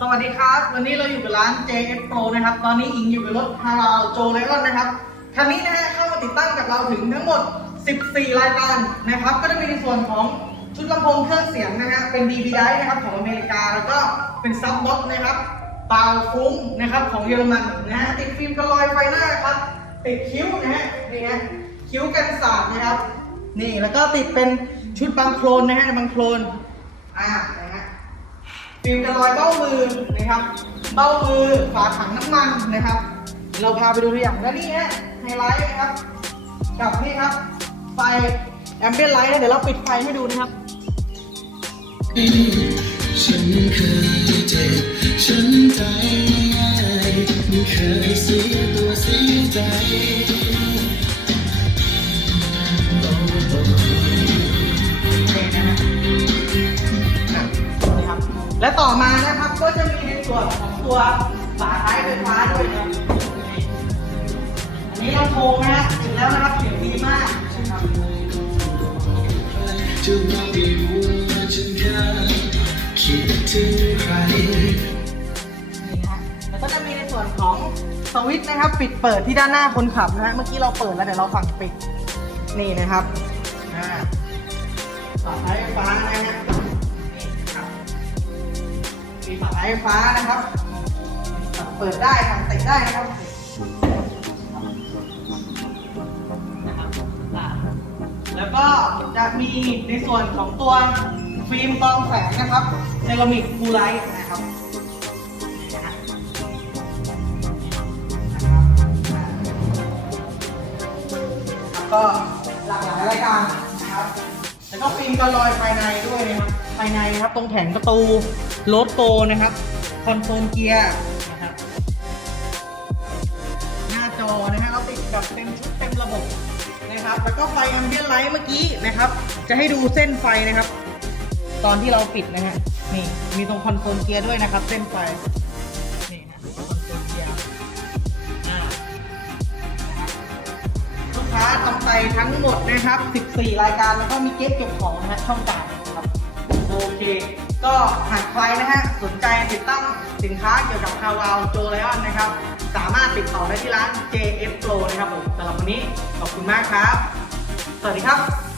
สวัสดีครับ วันนี้เราอยู่กับร้าน JF Pro นะครับ ตอนนี้อิงอยู่กับรถฮาราวโจไลออนนะครับคันนี้นะฮะเข้ามาติดตั้งกับเราถึงทั้งหมด 14 รายการนะครับ ก็จะมีในส่วนของชุดลำโพงเครื่องเสียงนะฮะเป็น DB d i นะครับของอเมริกา แล้วก็เป็นซับบ็อกนะครับเปล่าฟุ้งนะครับของเยอรมันนะฮะติดฟิล์มกันรอยไฟหน้าครับติดคิ้วนะฮะนี่ฮะคิ้วกันสาดนะครับนี่แล้วก็ติดเป็นชุดบังโครนนะฮะบังโครนอ่า ฟิล์มกันรอยเบ้ามือนะครับ เบ้ามือฝาถังน้ำมันนะครับ เราพาไปดูตัวอย่างแล้วนี่ฮะไฮไลท์นะครับกับนี่ครับ ไฟแอมเบียนไลท์นะเดี๋ยวเราปิดไฟให้ดูนะครับฉันเคยเจ็บฉันใจง่ายไม่เคยเสียตัวเสียใจ และต่อมานะครับก็จะมีในส่วนของตัวฝาท้ายไฟฟ้าด้วยนะครับอันนี้ลำโพงนะฮะถึงแล้วนะครับเสียงดีมากนะครับจะบอกให้รู้ว่าฉันแค่คิดถึงใครแล้วก็จะมีในส่วนของสวิตช์นะครับ ปิดเปิดที่ด้านหน้าคนขับนะฮะเมื่อกี้เราเปิดแล้วเดี๋ยวเราฝั่งปิดนี่นะครับอ่าฝาท้ายไฟฟ้านะฮะ ฝาท้ายไฟฟ้านะครับ เปิดได้ทำติดได้นะครับนะครับแล้วก็จะมีในส่วนของตัวฟิล์มกรองแสงนะครับเซรามิกฟูไลท์นะครับนี่นะฮะนะครับก็หลากหลายรายการนะครับ แล้วก็ฟิล์มกันรอยภายในด้วยนะครับภายในนะครับตรงแผงประตูโรถโกนะครับคอนโซลเกียร์นะครับหน้าจอนะฮะเราติดแบบเต็มชุดเต็มระบบนะครับ แล้วก็ไฟแอมเบียนไลท์เมื่อกี้นะครับ จะให้ดูเส้นไฟนะครับ ตอนที่เราปิดนะฮะนี่มีตรงคอนโซลเกียร์ด้วยนะครับ เส้นไฟ ทำไปทั้งหมดนะครับ 14 รายการแล้วก็มีเก็บเก็บของนะฮะช่องจ่ายนะครับโอเค ก็หากใครนะฮะสนใจติดตั้งสินค้าเกี่ยวกับคาวาวโจไลออนนะครับ สามารถติดต่อได้ที่ร้าน JF Pro นะครับผมสำหรับวันนี้ขอบคุณมากครับ สวัสดีครับ